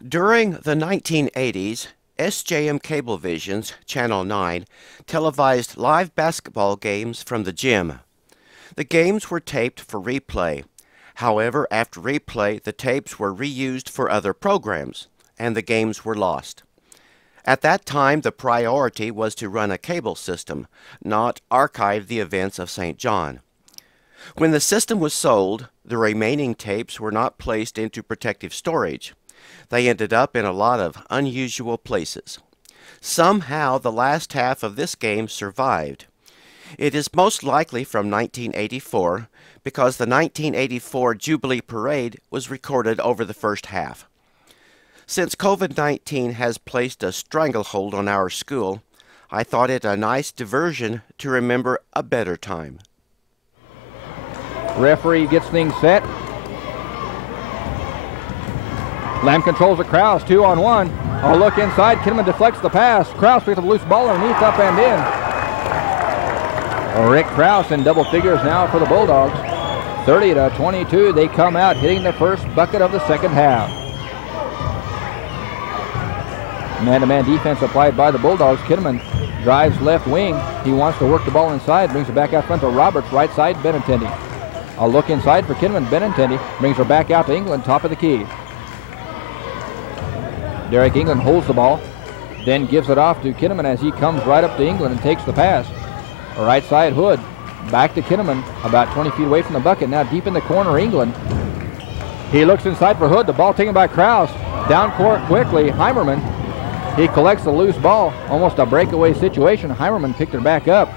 During the 1980s, SJM Cablevision's Channel 9 televised live basketball games from the gym. The games were taped for replay. However, after replay, the tapes were reused for other programs, and the games were lost. At that time, the priority was to run a cable system, not archive the events of St. John. When the system was sold, the remaining tapes were not placed into protective storage. They ended up in a lot of unusual places. Somehow, the last half of this game survived. It is most likely from 1984 because the 1984 Jubilee Parade was recorded over the first half. Since COVID-19 has placed a stranglehold on our school, I thought it a nice diversion to remember a better time. Referee gets things set. Lamb controls the Kraus, 2-on-1. A look inside, Kinnaman deflects the pass. Kraus picks up a loose ball underneath, up and in. Rick Kraus in double figures now for the Bulldogs. 30-22, they come out hitting the first bucket of the second half. Man-to-man defense applied by the Bulldogs. Kinnaman drives left wing. He wants to work the ball inside, brings it back out front to Roberts, right side, Benintendi. A look inside for Kinnaman. Benintendi brings her back out to England, top of the key. Derek England holds the ball, then gives it off to Kinnaman as he comes right up to England and takes the pass. Right side, Hood, back to Kinnaman, about 20 feet away from the bucket, now deep in the corner, England. He looks inside for Hood, the ball taken by Kraus. Down court quickly, Heimerman. He collects the loose ball, almost a breakaway situation. Heimerman picked it back up.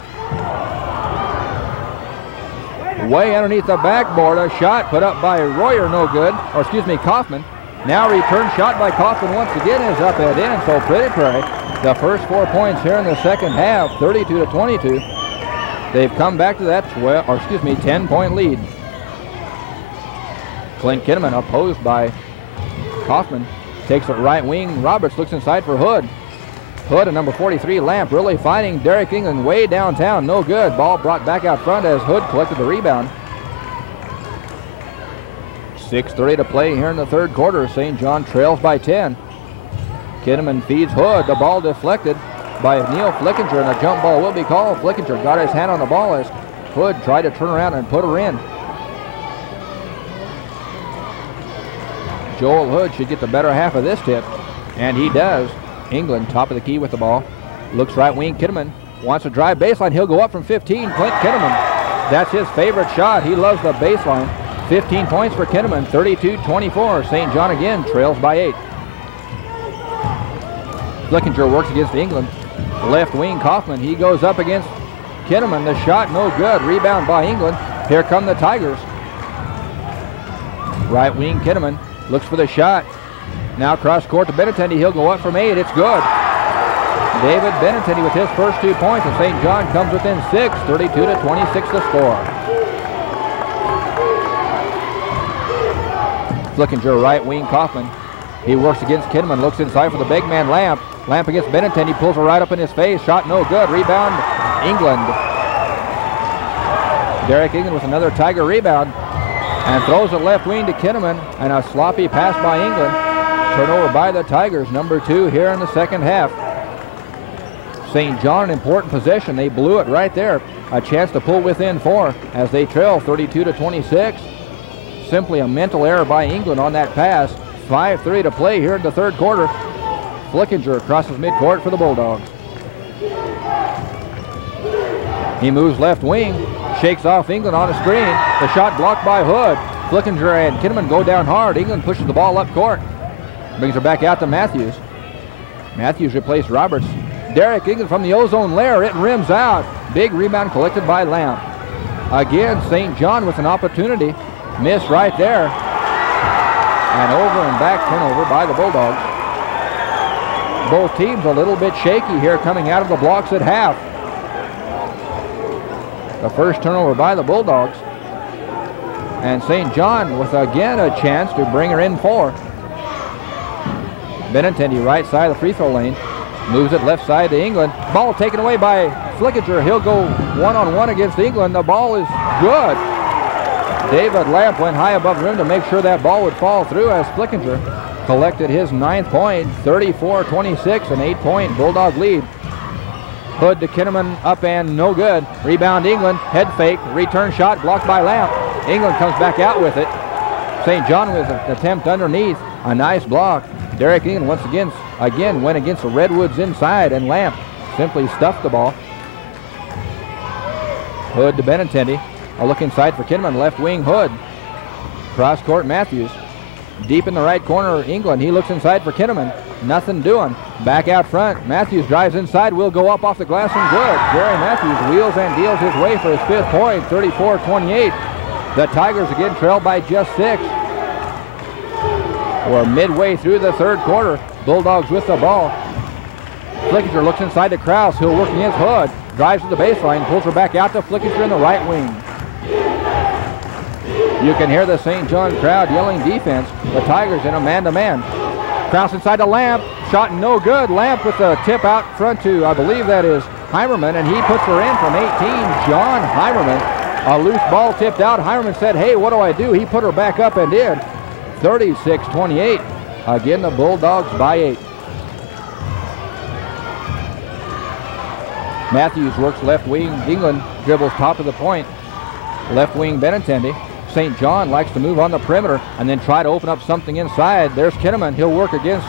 Way underneath the backboard, a shot put up by Royer, no good, or excuse me, Kaufman. Now return shot by Kaufman once again is up and in, so Pretty Prairie, the first 4 points here in the second half, 32-22. They've come back to that 10-point lead. Clint Kinnaman opposed by Kaufman. Takes it right wing. Roberts looks inside for Hood. Hood and number 43, Lamp, really fighting Derek England way downtown. No good. Ball brought back out front as Hood collected the rebound. 6:30 to play here in the third quarter. St. John trails by 10. Kinnaman feeds Hood. The ball deflected by Neil Flickinger, and a jump ball will be called. Flickinger got his hand on the ball as Hood tried to turn around and put her in. Joel Hood should get the better half of this tip, and he does. England top of the key with the ball. Looks right wing. Kinnaman wants to drive baseline. He'll go up from 15. Clint Kinnaman. That's his favorite shot. He loves the baseline. 15 points for Kinnaman. 32-24. St. John again trails by 8. Flickinger works against England. Left wing Kaufman. He goes up against Kinnaman. The shot no good. Rebound by England. Here come the Tigers. Right wing Kinnaman. Looks for the shot. Now cross court to Benintendi. He'll go up from 8. It's good. David Benintendi with his first 2 points, and St. John comes within 6. 32-26 the score. Flickinger, right wing Kaufman. He works against Kinnaman. Looks inside for the big man Lamp. Lamp against Benintendi. Pulls her right up in his face. Shot no good. Rebound England. Derek England with another Tiger rebound. And throws it left wing to Kinnaman, and a sloppy pass by England. Turnover by the Tigers, number 2 here in the second half. St. John, an important possession. They blew it right there. A chance to pull within 4 as they trail 32-26. Simply a mental error by England on that pass. 5:30 to play here in the third quarter. Flickinger crosses midcourt for the Bulldogs. He moves left wing. Shakes off England on a screen. The shot blocked by Hood. Flickinger and Kinnaman go down hard. England pushes the ball up court. Brings her back out to Matthews. Matthews replaced Roberts. Derek England from the ozone layer. It rims out. Big rebound collected by Lamp. Again, St. John with an opportunity. Miss right there. And over and back turnover by the Bulldogs. Both teams a little bit shaky here coming out of the blocks at half. The first turnover by the Bulldogs. And St. John with again a chance to bring her in 4. Benintendi right side of the free throw lane. Moves it left side to England. Ball taken away by Flickinger. He'll go one-on-one against England. The ball is good. David Lamp went high above the rim to make sure that ball would fall through as Flickinger collected his 9th point, 34-26, an 8-point Bulldog lead. Hood to Kinnaman, up and no good. Rebound England, head fake, return shot blocked by Lamp. England comes back out with it. St. John with an attempt underneath, a nice block. Derek England once again went against the Redwoods inside, and Lamp simply stuffed the ball. Hood to Benintendi, a look inside for Kinnaman, left wing Hood. Cross court Matthews, deep in the right corner England, he looks inside for Kinnaman, nothing doing. Back out front, Matthews drives inside, will go up off the glass and good. Jerry Matthews wheels and deals his way for his 5th point, 34-28. The Tigers again trail by just 6. We're midway through the 3rd quarter. Bulldogs with the ball. Flickinger looks inside to Krause, who'll work against Hood. Drives to the baseline, pulls her back out to Flickinger in the right wing. You can hear the St. John crowd yelling defense. The Tigers in a man-to-man. Krause inside to Lamp. Shot no good. Lamp with a tip out front to, I believe that is Heimerman, and he puts her in from 18. John Heimerman. A loose ball tipped out. Heimerman said, hey, what do I do? He put her back up and did. 36-28. Again, the Bulldogs by 8. Matthews works left wing. England dribbles top of the point. Left wing Benintendi. St. John likes to move on the perimeter and then try to open up something inside. There's Kinnaman. He'll work against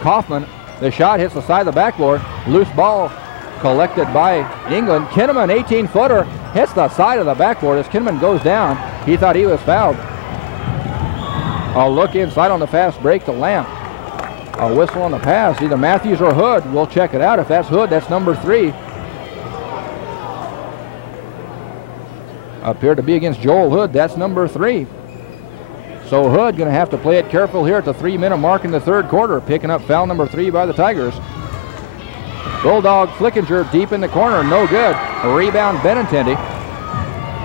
Kaufman. The shot hits the side of the backboard. Loose ball collected by England. Kinnaman, 18-footer, hits the side of the backboard as Kinnaman goes down. He thought he was fouled. A look inside on the fast break to Lamp. A whistle on the pass. Either Matthews or Hood. We'll check it out. If that's Hood, that's number 3. Appeared to be against Joel Hood. That's number 3. So Hood going to have to play it careful here at the 3-minute mark in the 3rd quarter. Picking up foul number 3 by the Tigers. Bulldog Flickinger deep in the corner. No good. A rebound Benintendi.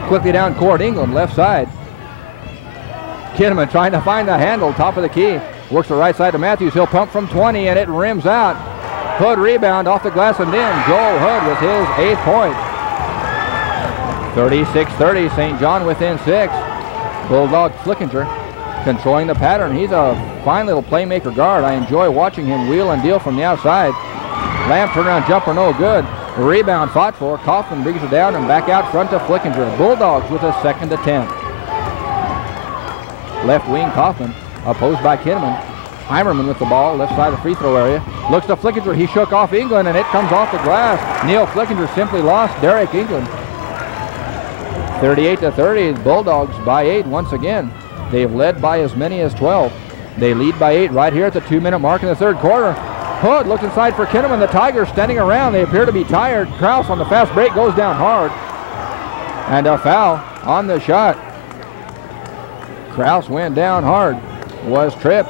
Quickly down court England left side. Kinnaman trying to find the handle. Top of the key. Works the right side to Matthews. He'll pump from 20 and it rims out. Hood rebound off the glass and in. Joel Hood with his 8th point. 36-30, St. John within 6. Bulldog Flickinger controlling the pattern. He's a fine little playmaker guard. I enjoy watching him wheel and deal from the outside. Lamp turnaround jumper, no good. Rebound fought for. Kaufman brings it down and back out front to Flickinger. Bulldogs with a 2nd attempt. Left wing Kaufman, opposed by Kinnaman. Heimerman with the ball, left side of the free throw area. Looks to Flickinger. He shook off England and it comes off the glass. Neil Flickinger simply lost Derek England. 38-30, Bulldogs by 8 once again. They've led by as many as 12. They lead by 8 right here at the 2-minute mark in the 3rd quarter. Hood looks inside for Kinnaman. The Tigers standing around. They appear to be tired. Krause on the fast break goes down hard. And a foul on the shot. Krause went down hard. Was tripped.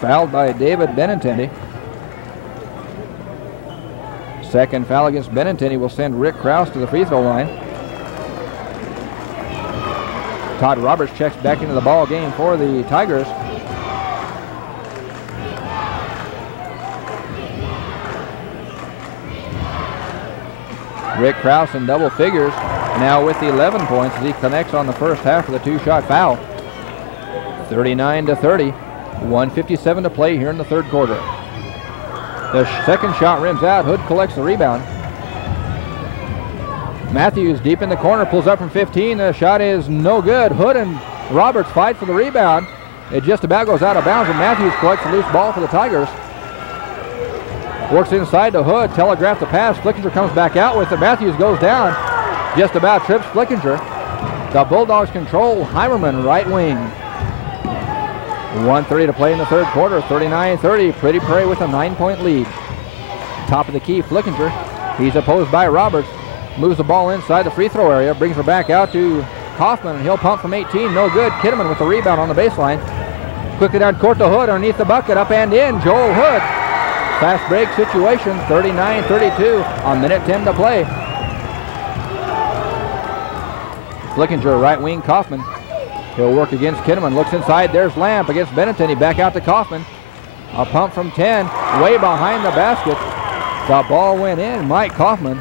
Fouled by David Benintendi. 2nd foul against Benintendi will send Rick Krause to the free throw line. Todd Roberts checks back into the ball game for the Tigers. Rick Krause in double figures, now with the 11 points as he connects on the first half of the 2-shot foul. 39-30, 1:57 to play here in the 3rd quarter. The 2nd shot rims out. Hood collects the rebound. Matthews deep in the corner, pulls up from 15. The shot is no good. Hood and Roberts fight for the rebound. It just about goes out of bounds, and Matthews collects a loose ball for the Tigers. Works inside to Hood, telegraphed the pass. Flickinger comes back out with it. Matthews goes down. Just about trips Flickinger. The Bulldogs control Heimerman, right wing. 1:30 to play in the 3rd quarter, 39-30. Pretty Prairie with a 9-point lead. Top of the key, Flickinger. He's opposed by Roberts. Moves the ball inside the free throw area, brings her back out to Kaufman, and he'll pump from 18. No good. Kinnaman with the rebound on the baseline. Quickly down court to Hood, underneath the bucket, up and in. Joel Hood. Fast break situation, 39-32. A minute 10 to play. Flickinger, right wing, Kaufman. He'll work against Kinnaman, looks inside, there's Lamp against Benintendi, back out to Kaufman. A pump from 10, way behind the basket. The ball went in, Mike Kaufman.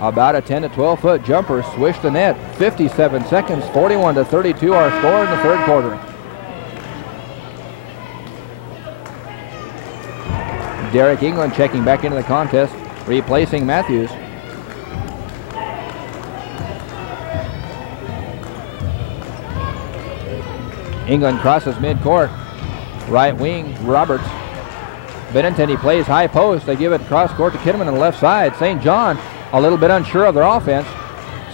About a 10 to 12 foot jumper, swished the net. 57 seconds, 41-32 our score in the 3rd quarter. Derek England checking back into the contest, replacing Matthews. England crosses midcourt. Right wing, Roberts. Benintendi plays high post. They give it cross court to Kinnaman on the left side. St. John a little bit unsure of their offense.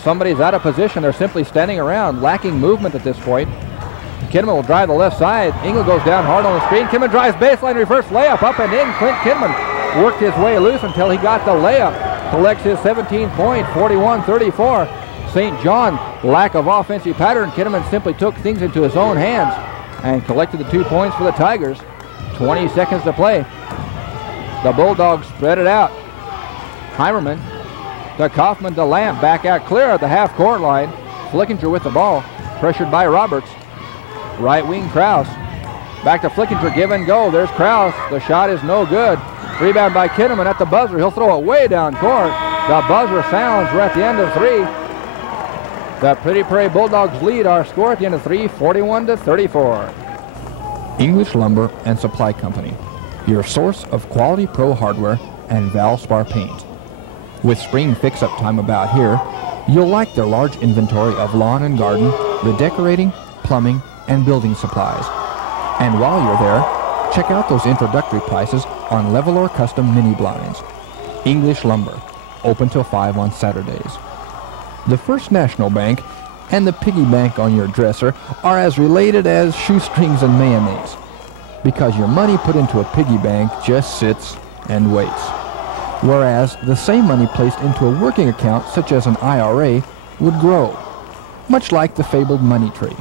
Somebody's out of position. They're simply standing around, lacking movement at this point. Kinnaman will drive the left side. England goes down hard on the screen. Kinnaman drives baseline, reverse layup up and in. Clint Kinnaman worked his way loose until he got the layup. Collects his 17th point, 41-34. St. John, lack of offensive pattern. Kinnaman simply took things into his own hands and collected the 2 points for the Tigers. 20 seconds to play. The Bulldogs spread it out. Heimerman to Kaufman to Lamb. Back out clear at the half-court line. Flickinger with the ball. Pressured by Roberts. Right wing Krause. Back to Flickinger. Give and go. There's Krause. The shot is no good. Rebound by Kinnaman at the buzzer. He'll throw it way down court. The buzzer sounds. We're at the end of 3. The Pretty Prairie Bulldogs lead our score at the end of 3, 41-34. English Lumber and Supply Company, your source of quality pro hardware and Valspar paint. With spring fix-up time about here, you'll like their large inventory of lawn and garden, redecorating, plumbing, and building supplies. And while you're there, check out those introductory prices on Level or Custom mini blinds. English Lumber, open till 5 on Saturdays. The First National Bank and the piggy bank on your dresser are as related as shoestrings and mayonnaise, because your money put into a piggy bank just sits and waits, whereas the same money placed into a working account such as an IRA would grow, much like the fabled money tree.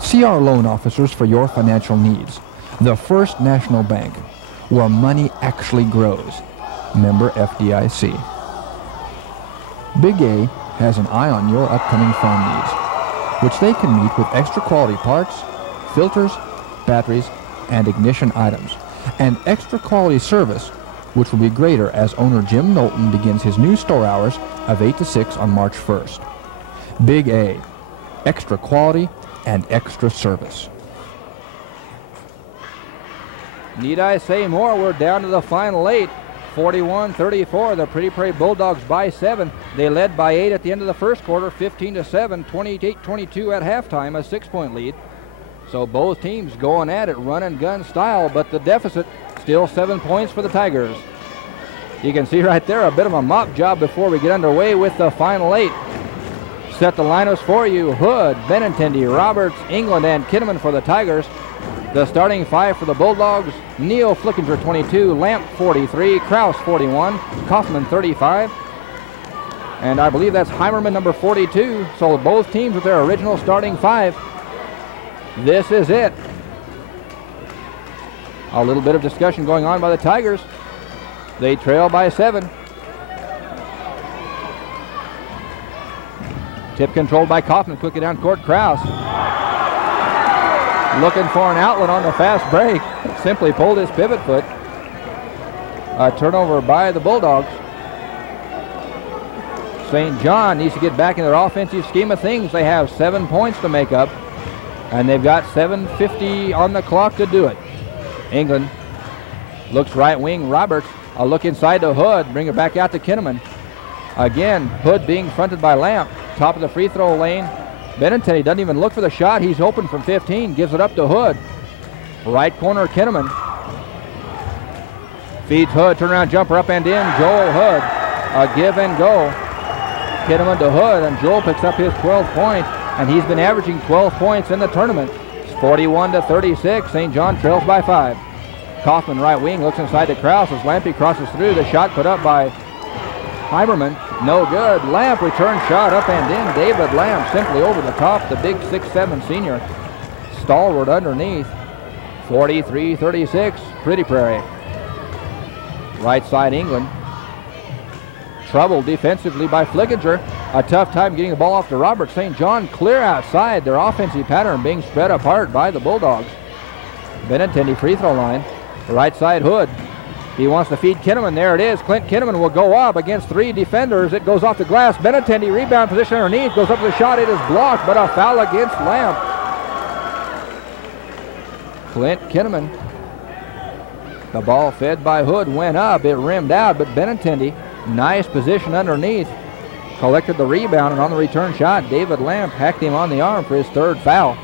See our loan officers for your financial needs. The First National Bank, where money actually grows. Member FDIC. Big A has an eye on your upcoming farm needs, which they can meet with extra quality parts, filters, batteries, and ignition items, and extra quality service, which will be greater as owner Jim Knowlton begins his new store hours of 8 to 6 on March 1st. Big A, extra quality and extra service. Need I say more? We're down to the final 8. 41-34, the Pretty Prairie Bulldogs by 7. They led by 8 at the end of the first quarter, 15-7, 28-22 at halftime, a 6-point lead. So both teams going at it, run and gun style, but the deficit still 7 points for the Tigers. You can see right there a bit of a mop job before we get underway with the final 8. Set the lineups for you. Hood, Benintendi, Roberts, England, and Kinnaman for the Tigers. The starting 5 for the Bulldogs: Neil Flickinger 22, Lamp 43, Krause 41, Kaufman 35, and I believe that's Heimerman number 42. So both teams with their original starting 5. This is it. A little bit of discussion going on by the Tigers. They trail by 7. Tip controlled by Kaufman. Quickly down court, Krause. Looking for an outlet on the fast break. Simply pulled his pivot foot. A turnover by the Bulldogs. St. John needs to get back in their offensive scheme of things. They have 7 points to make up, and they've got 7:50 on the clock to do it. England looks right wing, Roberts. A look inside to Hood. Bring it back out to Kinnaman. Again, Hood being fronted by Lamp. Top of the free throw lane. Benintendi doesn't even look for the shot. He's open from 15. Gives it up to Hood. Right corner, Kinnaman. Feeds Hood. Turnaround jumper up and in. Joel Hood. A give and go. Kinnaman to Hood, and Joel picks up his 12th point, and he's been averaging 12 points in the tournament. It's 41-36. St. John trails by 5. Kaufman, right wing, looks inside to Krause as Lampy crosses through. The shot put up by Heimerman, no good. Lamp return shot up and in. David Lamp simply over the top. The big 6'7" senior. Stalwart underneath. 43-36, Pretty Prairie. Right side England. Troubled defensively by Flickinger. A tough time getting the ball off to Robert. St. John clear outside. Their offensive pattern being spread apart by the Bulldogs. Benintendi free throw line. Right side Hood. He wants to feed Kinnaman. There it is. Clint Kinnaman will go up against 3 defenders. It goes off the glass. Benintendi rebound position underneath. Goes up to the shot. It is blocked, but a foul against Lamp. Clint Kinnaman The ball fed by Hood went up. It rimmed out, but Benintendi, nice position underneath, collected the rebound, and on the return shot, David Lamp hacked him on the arm for his third foul.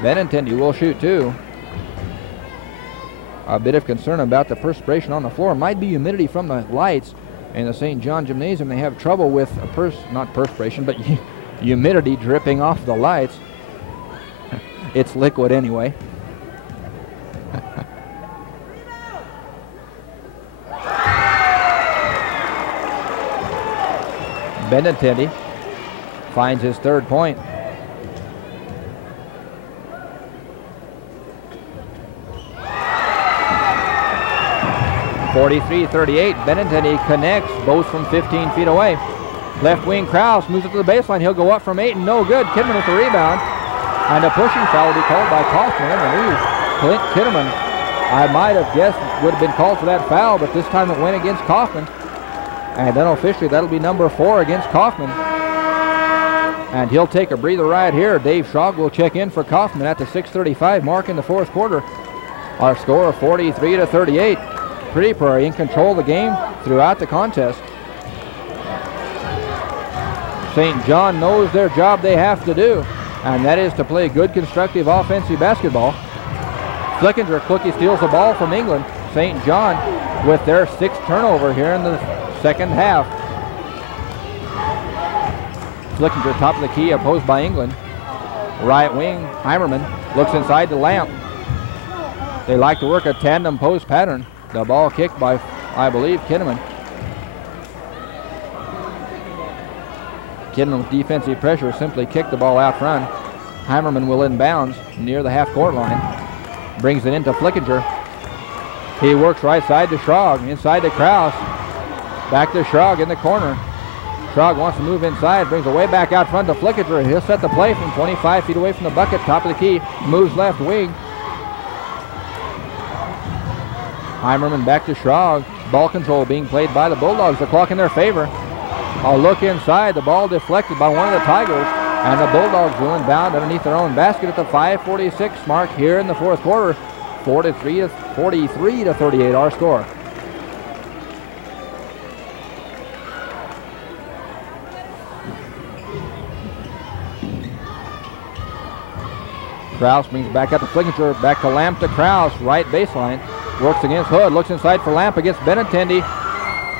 Benintendi will shoot two. A bit of concern about the perspiration on the floor. Might be humidity from the lights. In the St. John Gymnasium, they have trouble with not perspiration, but humidity dripping off the lights. It's liquid anyway. Benintendi finds his third point. (43-38). Benintendi connects, both from 15 feet away. Left wing Kraus moves it to the baseline. He'll go up from 8 and no good. Kidman with the rebound. And a pushing foul will be called by Kaufman. And Clint Kidman, I might have guessed, would have been called for that foul, but this time it went against Kaufman. And then officially that'll be number 4 against Kaufman. And he'll take a breather right here. Dave Schrog will check in for Kaufman at the 6:35 mark in the fourth quarter. Our score of 43-38. Pretty Prairie in control of the game throughout the contest. St. John knows their job they have to do, and that is to play good constructive offensive basketball. Flickinger quickly steals the ball from England. St. John with their 6th turnover here in the second half. Flickinger top of the key, opposed by England. Right wing, Heimerman looks inside the Lamp. They like to work a tandem post pattern. The ball kicked by, I believe, Kinnaman. Kinnaman with defensive pressure simply kicked the ball out front. Heimerman will inbounds near the half-court line. Brings it into Flickinger. He works right side to Schrog, inside to Kraus. Back to Schrog in the corner. Schrog wants to move inside, brings it way back out front to Flickinger. He'll set the play from 25 feet away from the bucket, top of the key, moves left wing. Heimerman back to Schrog. Ball control being played by the Bulldogs. The clock in their favor. A look inside. The ball deflected by one of the Tigers. And the Bulldogs will inbound underneath their own basket at the 5:46 mark here in the fourth quarter. 43-38 our score. Kraus brings it back up to Flickinger. Back to Lamp to Kraus. Right baseline. Works against Hood, looks inside for Lamp against Benintendi.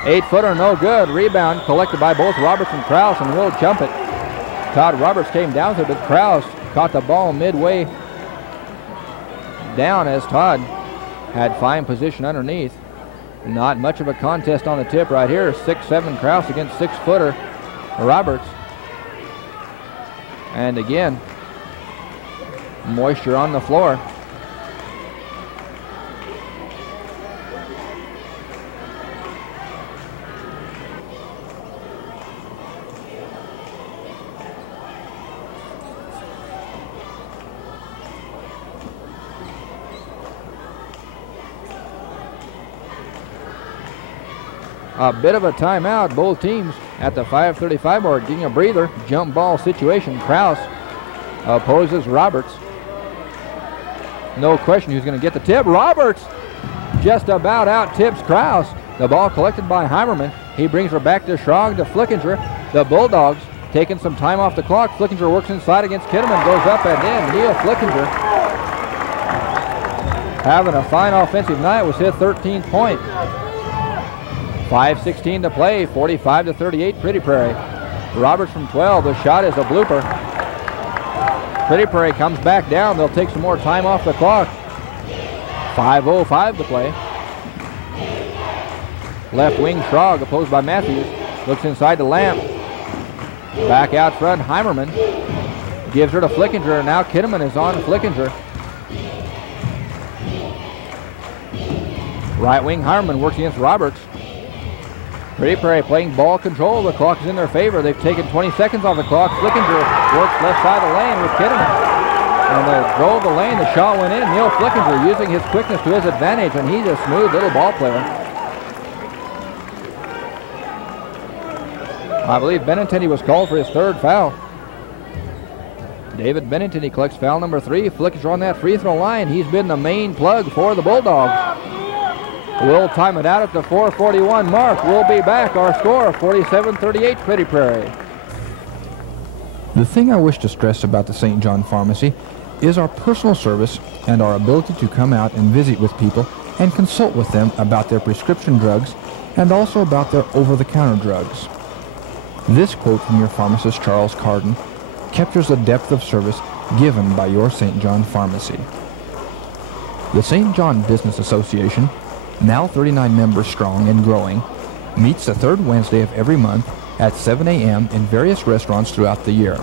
8-footer, no good. Rebound collected by both Roberts and Kraus, and will jump it. Todd Roberts came down to it, but Kraus caught the ball midway down as Todd had fine position underneath. Not much of a contest on the tip right here. 6'7" Kraus against 6-footer Roberts. And again, moisture on the floor. A bit of a timeout. Both teams at the 5:35 mark getting a breather. Jump ball situation. Kraus opposes Roberts. No question who's going to get the tip. Roberts just about out tips Kraus. The ball collected by Heimerman. He brings her back to Schrog to Flickinger. The Bulldogs taking some time off the clock. Flickinger works inside against Kinnaman. Goes up and in. Neil Flickinger having a fine offensive night with his 13th point. 5:16 to play, 45-38 Pretty Prairie. Roberts from 12, the shot is a blooper. Pretty Prairie comes back down, they'll take some more time off the clock. 5:05 to play. Left wing Schrog, opposed by Matthews, looks inside the Lamp. Back out front, Heimerman gives her to Flickinger, now Kinnaman is on Flickinger. Right wing Heimerman works against Roberts. Pretty Prairie playing ball control. The clock is in their favor. They've taken 20 seconds off the clock. Flickinger works left side of the lane with Kinnaman. And they drove the lane. The shot went in. Neil Flickinger using his quickness to his advantage, and he's a smooth little ball player. I believe Benintendi was called for his third foul. David Bennington, he collects foul number 3. Flickinger on that free throw line. He's been the main plug for the Bulldogs. We'll time it out at the 4:41 mark. We'll be back. Our score, 47-38, Pretty Prairie. The thing I wish to stress about the St. John Pharmacy is our personal service and our ability to come out and visit with people and consult with them about their prescription drugs and also about their over-the-counter drugs. This quote from your pharmacist, Charles Carden, captures the depth of service given by your St. John Pharmacy. The St. John Business Association, now 39 members strong and growing, meets the third Wednesday of every month at 7 a.m. in various restaurants throughout the year.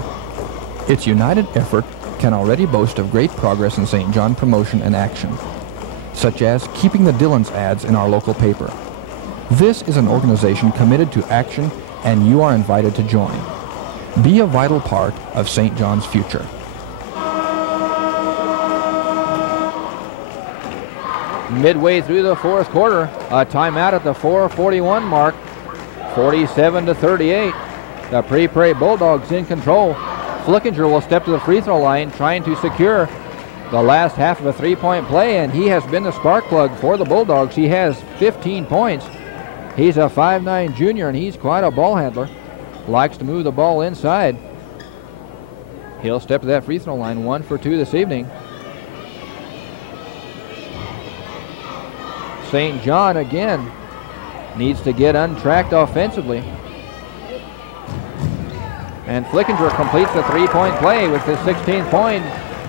Its united effort can already boast of great progress in St. John promotion and action, such as keeping the Dillons ads in our local paper. This is an organization committed to action, and you are invited to join. Be a vital part of St. John's future. Midway through the fourth quarter, a timeout at the 4:41 mark, 47-38. The Pretty Prairie Bulldogs in control. Flickinger will step to the free throw line, trying to secure the last half of a three-point play, and he has been the spark plug for the Bulldogs. He has 15 points. He's a 5'9" junior, and he's quite a ball handler. Likes to move the ball inside. He'll step to that free throw line, 1 for 2 this evening. St. John again needs to get untracked offensively. And Flickinger completes the three-point play with his 16th point,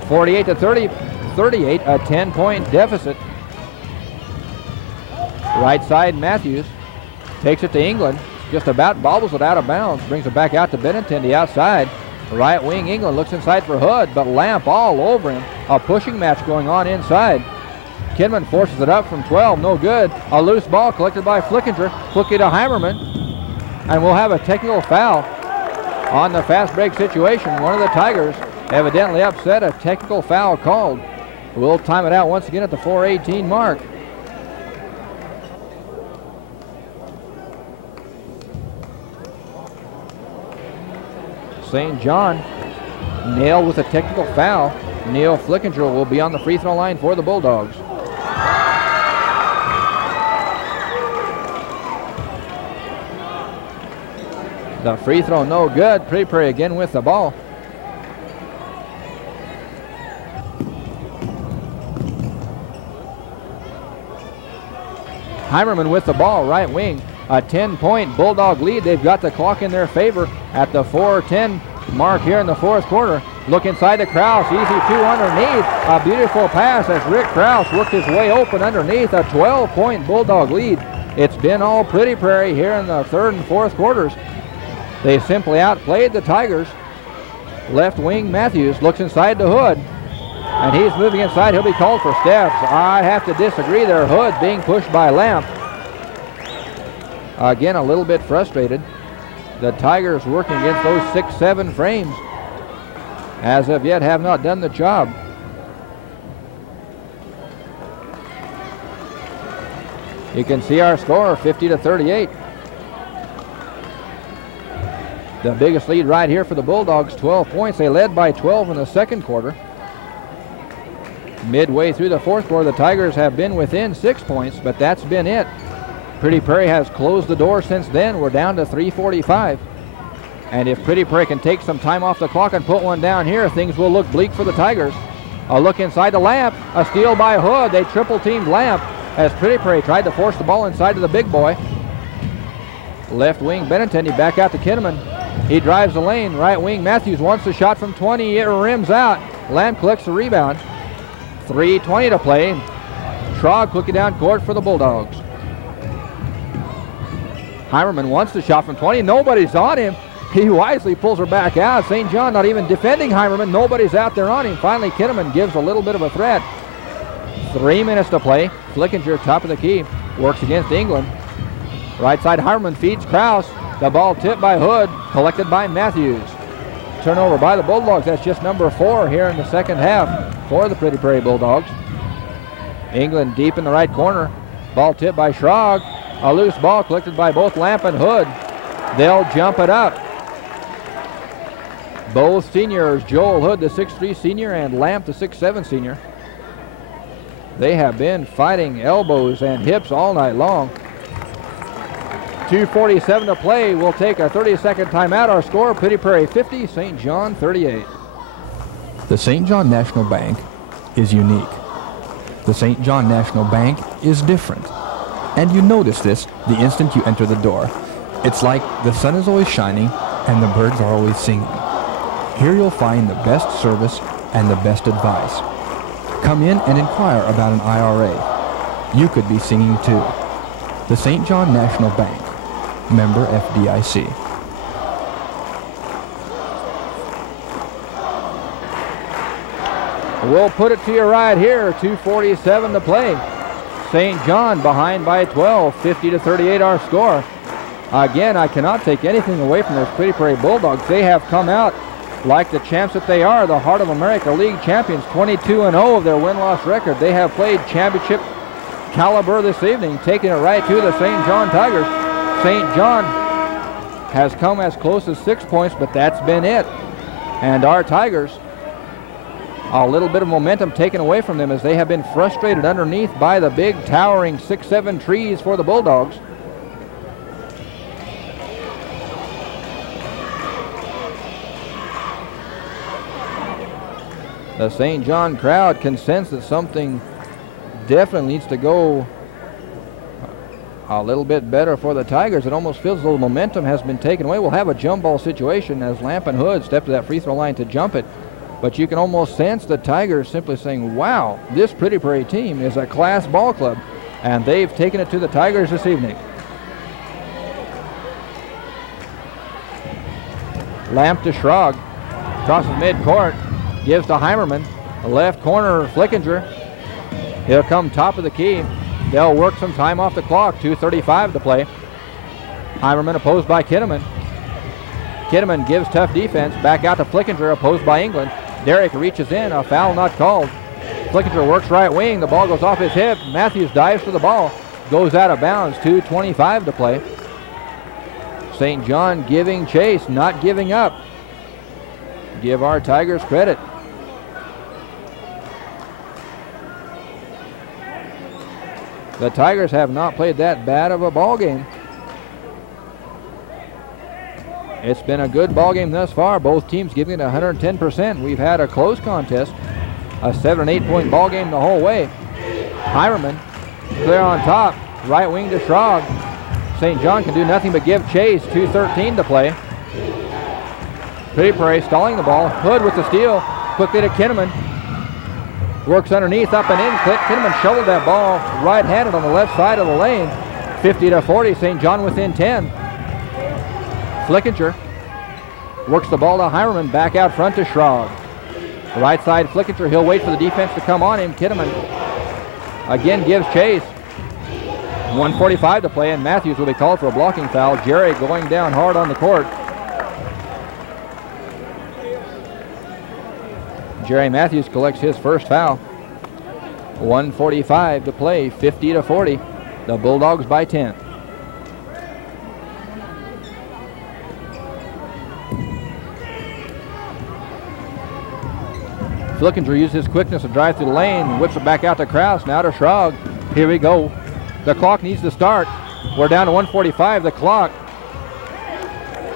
48-38, a 10-point deficit. Right side, Matthews takes it to England, just about bobbles it out of bounds, brings it back out to Benintendi outside. Right wing, England looks inside for Hood, but Lamp all over him. A pushing match going on inside. Kidman forces it up from 12, no good. A loose ball collected by Flickinger. Flicking to Heimerman, and we'll have a technical foul on the fast break situation. One of the Tigers evidently upset, a technical foul called. We'll time it out once again at the 4:18 mark. St. John nailed with a technical foul. Neil Flickinger will be on the free throw line for the Bulldogs. The free throw no good. Pretty Prairie again with the ball. Heimerman with the ball, right wing. A 10-point Bulldog lead. They've got the clock in their favor at the 4:10 mark here in the fourth quarter. Look inside to Krause. Easy two underneath. A beautiful pass as Rick Krause worked his way open underneath. A 12-point Bulldog lead. It's been all Pretty Prairie here in the third and fourth quarters. They simply outplayed the Tigers. Left wing Matthews looks inside to Hood, and he's moving inside. He'll be called for steps. I have to disagree there. Hood being pushed by Lamp. Again, a little bit frustrated. The Tigers working against those 6'7" frames. As of yet, have not done the job. You can see our score, 50-38. The biggest lead right here for the Bulldogs, 12 points. They led by 12 in the second quarter. Midway through the fourth quarter, the Tigers have been within 6 points, but that's been it. Pretty Prairie has closed the door since then. We're down to 3:45. And if Pretty Prairie can take some time off the clock and put one down here, things will look bleak for the Tigers. A look inside the Lamp. A steal by Hood. They triple-teamed Lamp as Pretty Prairie tried to force the ball inside to the big boy. Left wing Benintendi back out to Kinnaman. He drives the lane. Right wing Matthews wants the shot from 20. It rims out. Lamp collects the rebound. 3:20 to play. Trog cooking down court for the Bulldogs. Heimerman wants the shot from 20. Nobody's on him. He wisely pulls her back out. St. John not even defending Heimerman. Nobody's out there on him. Finally, Kinnaman gives a little bit of a threat. 3 minutes to play. Flickinger, top of the key, works against England. Right side, Heimerman feeds Krause. The ball tipped by Hood, collected by Matthews. Turnover by the Bulldogs. That's just number 4 here in the second half for the Pretty Prairie Bulldogs. England deep in the right corner. Ball tipped by Schrag. A loose ball collected by both Lamp and Hood. They'll jump it up. Both seniors, Joel Hood, the 6'3 senior, and Lamp, the 6'7 senior. They have been fighting elbows and hips all night long. 2:47 to play. We'll take a 30-second timeout. Our score, Pretty Prairie 50, St. John 38. The St. John National Bank is unique. The St. John National Bank is different. And you notice this the instant you enter the door. It's like the sun is always shining and the birds are always singing. Here you'll find the best service and the best advice. Come in and inquire about an IRA. You could be singing too. The St. John National Bank, member FDIC. We'll put it to you right here, 2:47 to play. St. John behind by 12, 50-38 our score. Again, I cannot take anything away from those Pretty Prairie Bulldogs. They have come out like the champs that they are, the Heart of America League champions, 22-0 of their win-loss record. They have played championship caliber this evening, taking it right to the St. John Tigers. St. John has come as close as 6 points, but that's been it. And our Tigers, a little bit of momentum taken away from them as they have been frustrated underneath by the big towering 6'7 trees for the Bulldogs. The St. John crowd can sense that something definitely needs to go a little bit better for the Tigers. It almost feels as though the momentum has been taken away. We'll have a jump ball situation as Lamp and Hood step to that free throw line to jump it. But you can almost sense the Tigers simply saying, wow, this Pretty Prairie team is a class ball club. And they've taken it to the Tigers this evening. Lamp to Schrog. Crosses midcourt. Gives to Heimerman. The left corner, Flickinger. He'll come top of the key. They'll work some time off the clock. 2:35 to play. Heimerman opposed by Kinnaman. Kinnaman gives tough defense. Back out to Flickinger, opposed by England. Derrick reaches in, a foul not called. Flickinger works right wing, the ball goes off his hip. Matthews dives for the ball, goes out of bounds. 2:25 to play. St. John giving chase, not giving up. Give our Tigers credit. The Tigers have not played that bad of a ball game. It's been a good ball game thus far. Both teams giving it 110%. We've had a close contest, a 7 and 8 point ball game the whole way. Heimerman clear on top, right wing to Schrog. St. John can do nothing but give chase. 2:13 to play. Pretty Prairie stalling the ball. Hood with the steal, quickly to Kinnaman. Works underneath, up and in. Kinnaman shoveled that ball right-handed on the left side of the lane. 50-40. St. John within 10. Flickinger works the ball to Heimerman, back out front to Schrog. Right side Flickinger, he'll wait for the defense to come on him. Kinnaman again gives chase. 1:45 to play, and Matthews will be called for a blocking foul. Jerry going down hard on the court. Jerry Matthews collects his first foul. 1:45 to play, 50-40. The Bulldogs by 10. Flickinger uses his quickness to drive through the lane, whips it back out to Kraus, now to Schrog. Here we go. The clock needs to start. We're down to 1:45. The clock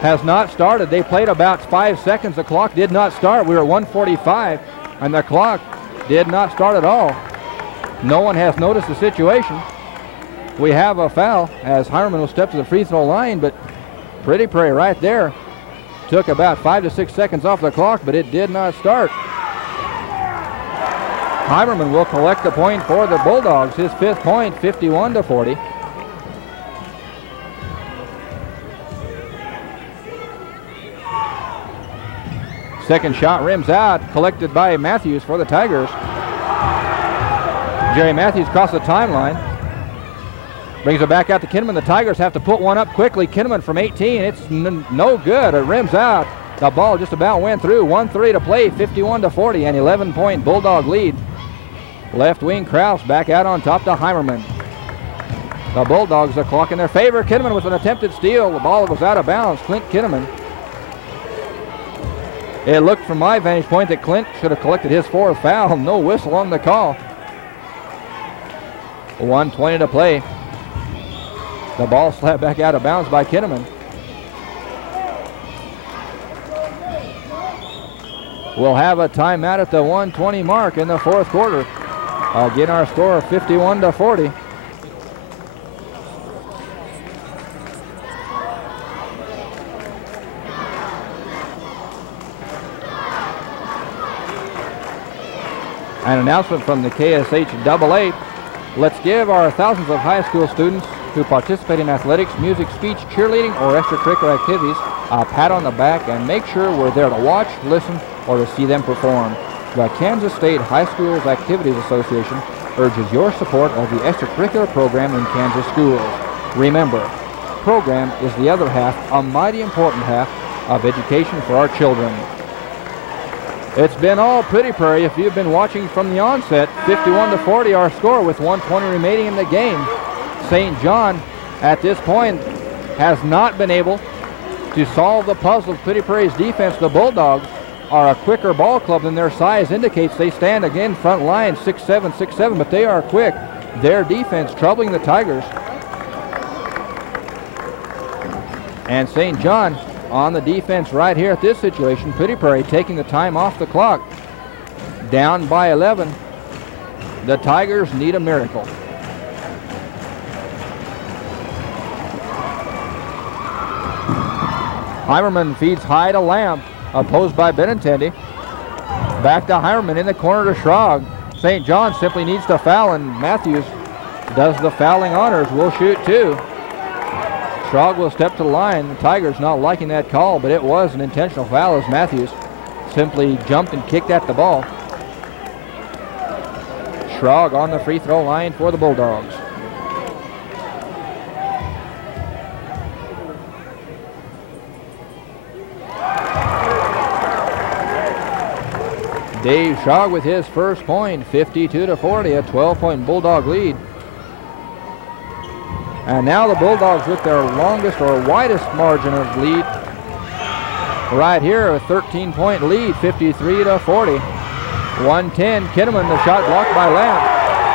has not started. They played about 5 seconds. The clock did not start. We were at 1:45, and the clock did not start at all. No one has noticed the situation. We have a foul as Heimerman will step to the free throw line, but Pretty Prairie right there took about 5 to 6 seconds off the clock, but it did not start. Heimerman will collect the point for the Bulldogs, his 5th point, 51-40. Second shot rims out, collected by Matthews for the Tigers. Jerry Matthews across the timeline. Brings it back out to Kinnaman. The Tigers have to put one up quickly. Kinnaman from 18, it's no good. It rims out. The ball just about went through. 1:03 to play, 51-40, an 11-point Bulldog lead. Left wing Kraus back out on top to Heimerman. The Bulldogs, the clock in their favor. Kinnaman with an attempted steal. The ball goes out of bounds. Clint Kinnaman It looked from my vantage point that Clint should have collected his fourth foul. No whistle on the call. 1:20 to play. The ball slapped back out of bounds by Kinnaman. We'll have a timeout at the 1:20 mark in the fourth quarter. Again, our score 51-40. An announcement from the KSH AA. Let's give our thousands of high school students who participate in athletics, music, speech, cheerleading, or extracurricular activities a pat on the back and make sure we're there to watch, listen, or to see them perform. The Kansas State High Schools Activities Association urges your support of the extracurricular program in Kansas schools. Remember, program is the other half, a mighty important half, of education for our children. It's been all Pretty Prairie if you've been watching from the onset. 51-40 our score with 1:20 remaining in the game. St. John at this point has not been able to solve the puzzle of Pretty Prairie's defense. The Bulldogs are a quicker ball club than their size indicates. They stand again front line 6'7", 6'7", but they are quick. Their defense troubling the Tigers. And St. John on the defense right here at this situation. Pretty Prairie taking the time off the clock. Down by 11. The Tigers need a miracle. Heimerman feeds high to Lamb, opposed by Benintendi. Back to Heimerman in the corner to Schrog. St. John simply needs to foul, and Matthews does the fouling honors. Will shoot two. Schrog will step to the line. The Tigers not liking that call, but it was an intentional foul as Matthews simply jumped and kicked at the ball. Schrog on the free throw line for the Bulldogs. Dave Schrog with his first point, 52-40, a 12-point Bulldog lead. And now the Bulldogs with their longest or widest margin of lead. Right here, a 13-point lead, 53-40. 110, Kinnaman, the shot blocked by Lamb.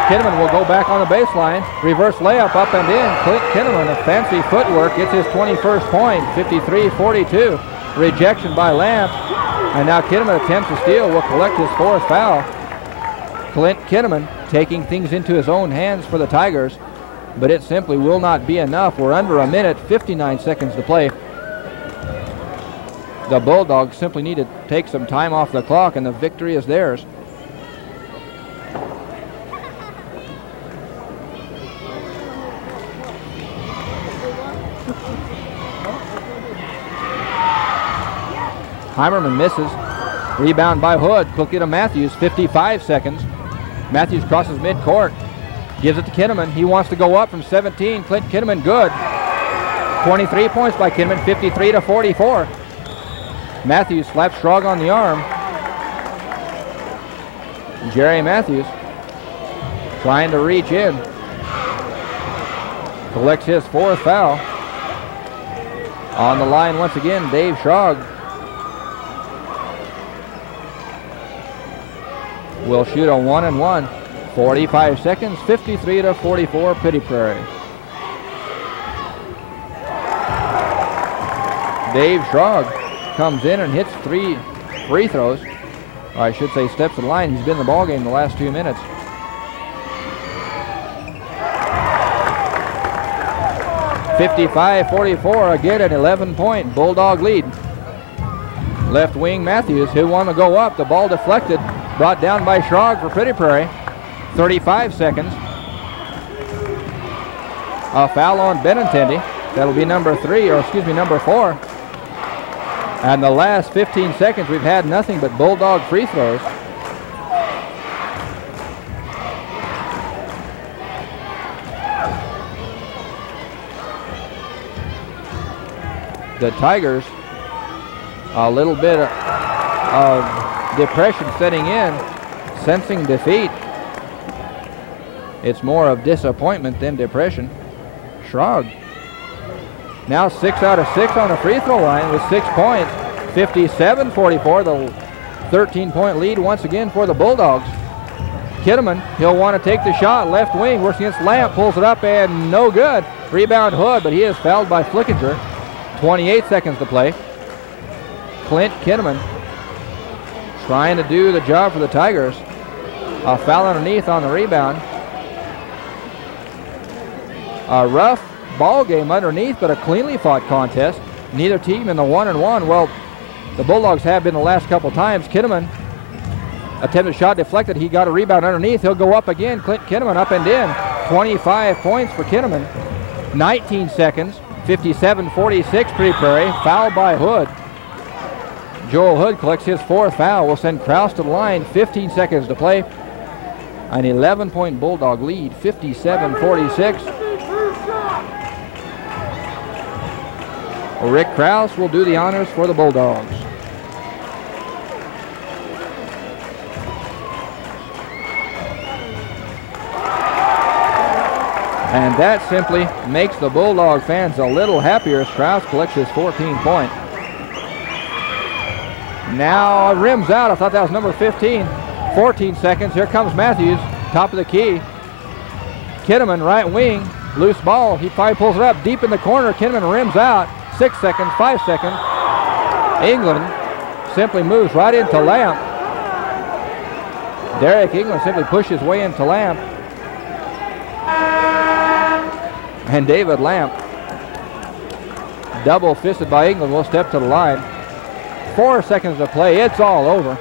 Kinnaman will go back on the baseline. Reverse layup up and in. Clint Kinnaman, a fancy footwork, gets his 21st point, 53-42. Rejection by Lamb. And now Kinnaman attempts to steal, will collect his fourth foul. Clint Kinnaman taking things into his own hands for the Tigers, but it simply will not be enough. We're under a minute, 59 seconds to play. The Bulldogs simply need to take some time off the clock, and the victory is theirs. Heimerman misses. Rebound by Hood. Quickly to Matthews. 55 seconds. Matthews crosses midcourt. Gives it to Kinnaman. He wants to go up from 17. Clint Kinnaman good. 23 points by Kinnaman. 53-44. Matthews slaps Schrog on the arm. Jerry Matthews trying to reach in. Collects his fourth foul. On the line once again, Dave Schrog. Will shoot a 1-and-1. 45 seconds, 53-44, Pretty Prairie. Dave Schrog comes in and hits 3 free throws. Or I should say steps to the line. He's been in the ballgame the last 2 minutes. (55-44), again an 11-point Bulldog lead. Left wing Matthews, who wanted to go up. The ball deflected. Brought down by Schrog for Pretty Prairie. 35 seconds. A foul on Benintendi. That'll be number 4. And the last 15 seconds, we've had nothing but Bulldog free throws. The Tigers, a little bit of depression setting in, sensing defeat. It's more of disappointment than depression. Schrog now 6 out of 6 on the free throw line with 6 points. 57-44, the 13-point lead once again for the Bulldogs. Kitteman, he'll want to take the shot, left wing, works against Lamp, pulls it up and no good. Rebound Hood, but he is fouled by Flickinger. 28 seconds to play. Clint Kitteman trying to do the job for the Tigers. A foul underneath on the rebound. A rough ball game underneath, but a cleanly fought contest. Neither team in the 1-and-1. Well, the Bulldogs have been the last couple times. Kitteman attempted shot deflected. He got a rebound underneath. He'll go up again. Clint Kitteman up and in. 25 points for Kitteman. 19 seconds. 57-46 Pretty Prairie. Foul by Hood. Joel Hood collects his 4th foul. Will send Kraus to the line. 15 seconds to play. An 11-point Bulldog lead. 57-46. Rick Kraus will do the honors for the Bulldogs. And that simply makes the Bulldog fans a little happier as Kraus collects his 14-point. Now rims out. I thought that was number 15. 14 seconds. Here comes Matthews, top of the key. Kitteman, right wing, loose ball. He probably pulls it up deep in the corner. Kitteman rims out. 6 seconds, 5 seconds. England simply moves right into Lamp. Derek England simply pushes his way into Lamp. And David Lamp, double fisted by England, will step to the line. 4 seconds to play. It's all over.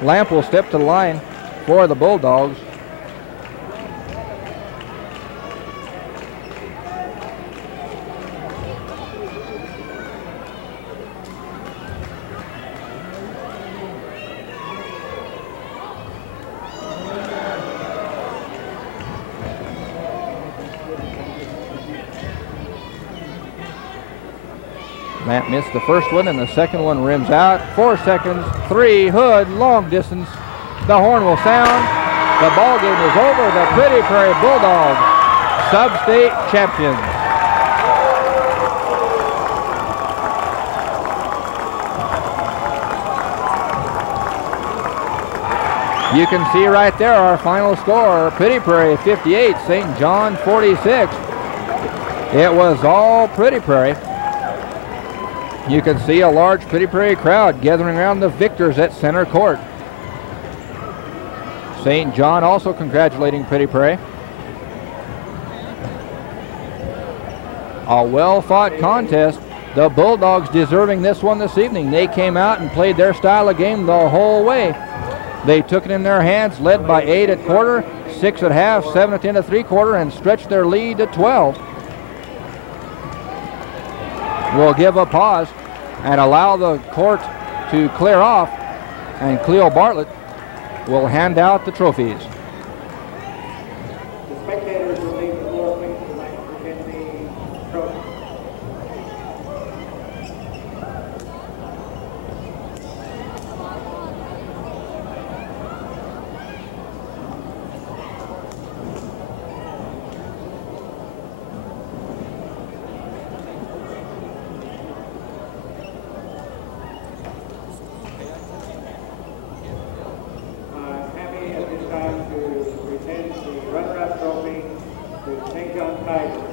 Lamp will step to the line for the Bulldogs. Lamp missed the first one, and the second one rims out. 4 seconds, 3, Hood, long distance. The horn will sound. The ball game is over. The Pretty Prairie Bulldogs, sub-state champions. You can see right there our final score. Pretty Prairie 58, St. John 46. It was all Pretty Prairie. You can see a large Pretty Prairie crowd gathering around the victors at center court. St. John also congratulating Pretty Prairie. A well-fought contest. The Bulldogs deserving this one this evening. They came out and played their style of game the whole way. They took it in their hands, led by 8 at quarter, 6 at half, 7 at the end of 3/4, and stretched their lead to 12. We'll give a pause and allow the court to clear off, and Cleo Bartlett will hand out the trophies. The spectators will leave the floor, please, to present the trophy. Happy at this time to present the runner-up trophy to St. John Tigers.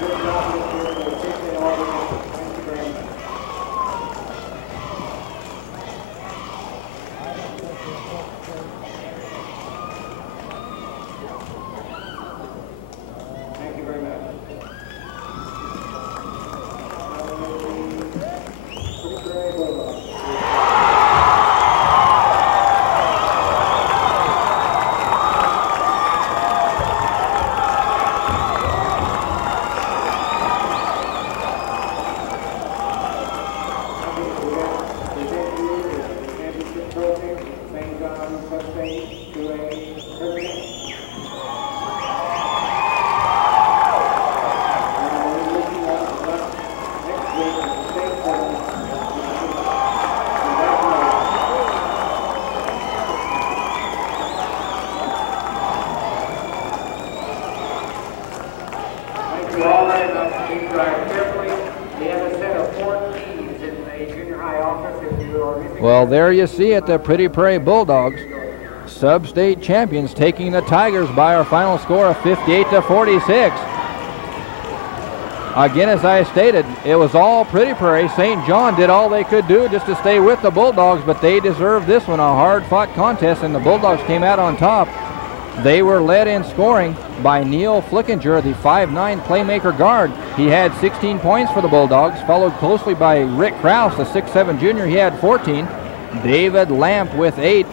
Good job this year. We appreciate all the effort. Thank you very much. Thank you very much. Pretty Prairie Bulldogs. drive carefully. We have a set of 4 keys in the junior high office if you are missing. Well, there you see it, the Pretty Prairie Bulldogs, sub-state champions, taking the Tigers by our final score of 58-46. Again, as I stated, it was all Pretty Prairie. St. John did all they could do just to stay with the Bulldogs, but they deserved this one, a hard-fought contest, and the Bulldogs came out on top. They were led in scoring by Neil Flickinger, the 5'9" playmaker guard. He had 16 points for the Bulldogs, followed closely by Rick Krause, the 6'7" junior. He had 14. David Lamp with 8,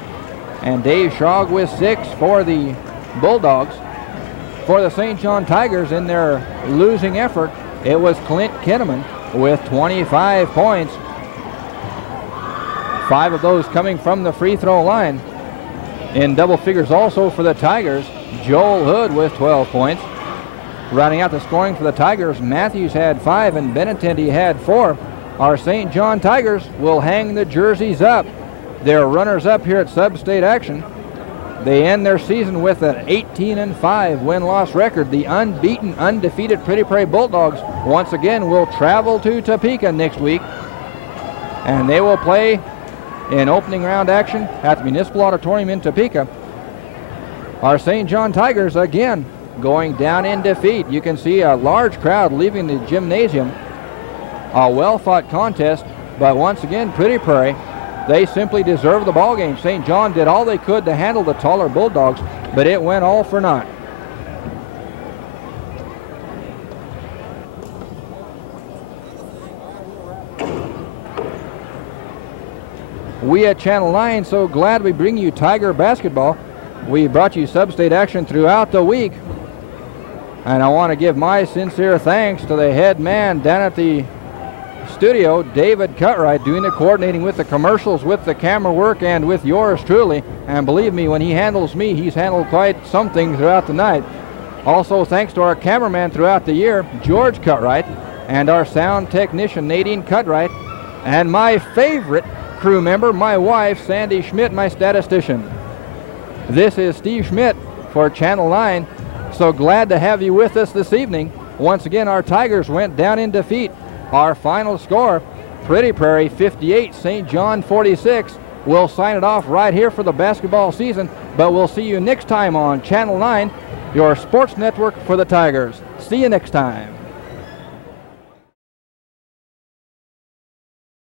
and Dave Schrog with 6 for the Bulldogs. For the St. John Tigers in their losing effort, it was Clint Kinnaman with 25 points. 5 of those coming from the free throw line. In double figures also for the Tigers, Joel Hood with 12 points. Rounding out the scoring for the Tigers, Matthews had 5 and Benintendi had 4. Our St. John Tigers will hang the jerseys up. They're runners-up here at sub-state action. They end their season with an 18-5 win-loss record. The unbeaten, undefeated Pretty Prairie Bulldogs once again will travel to Topeka next week, and they will play in opening round action at the Municipal Auditorium in Topeka. Our St. John Tigers again going down in defeat. You can see a large crowd leaving the gymnasium. A well-fought contest, but once again, Pretty Prairie, they simply deserve the ball game. St. John did all they could to handle the taller Bulldogs, but it went all for naught. We at Channel 9 so glad we bring you Tiger basketball. We brought you sub-state action throughout the week, and I want to give my sincere thanks to the head man down at the studio, David Cutright, doing the coordinating with the commercials, with the camera work, and with yours truly. And believe me, when he handles me, he's handled quite something throughout the night. Also, thanks to our cameraman throughout the year, George Cutright, and our sound technician, Nadine Cutright, and my favorite crew member, my wife, Sandy Schmidt, my statistician. This is Steve Schmidt for Channel 9. So glad to have you with us this evening. Once again, our Tigers went down in defeat. Our final score, Pretty Prairie 58, St. John 46. We'll sign it off right here for the basketball season, but we'll see you next time on Channel 9, your sports network for the Tigers. See you next time.